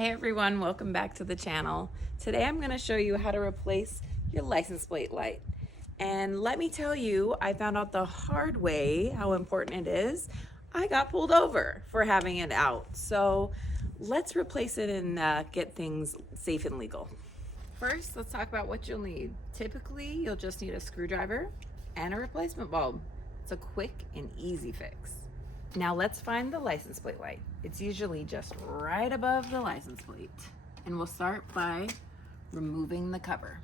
Hey everyone, welcome back to the channel. Today I'm going to show you how to replace your license plate light. And let me tell you, I found out the hard way how important it is. I got pulled over for having it out. So let's replace it and get things safe and legal. First, let's talk about what you'll need. Typically, you'll just need a screwdriver and a replacement bulb. It's a quick and easy fix. Now let's find the license plate light. It's usually just right above the license plate. And we'll start by removing the cover.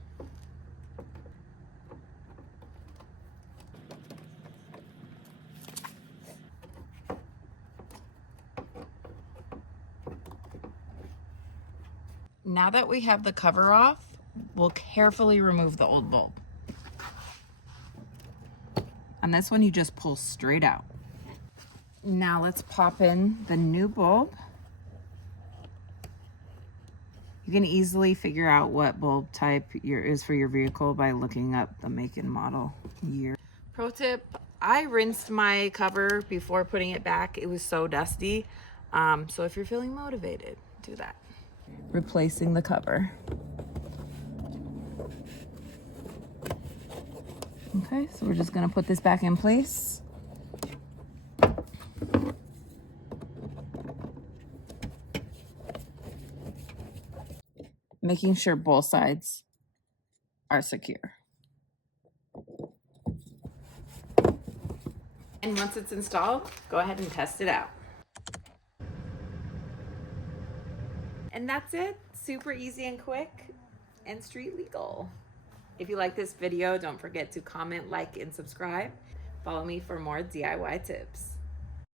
Now that we have the cover off, we'll carefully remove the old bulb. On this one, you just pull straight out. Now let's pop in the new bulb. You can easily figure out what bulb type is for your vehicle by looking up the make and model year. Pro tip, I rinsed my cover before putting it back. It was so dusty. So if you're feeling motivated, do that. Replacing the cover. Okay, so we're just gonna put this back in place. Making sure both sides are secure. And once it's installed, go ahead and test it out. And that's it. Super easy and quick and street legal. If you like this video, don't forget to comment, like, and subscribe. Follow me for more DIY tips.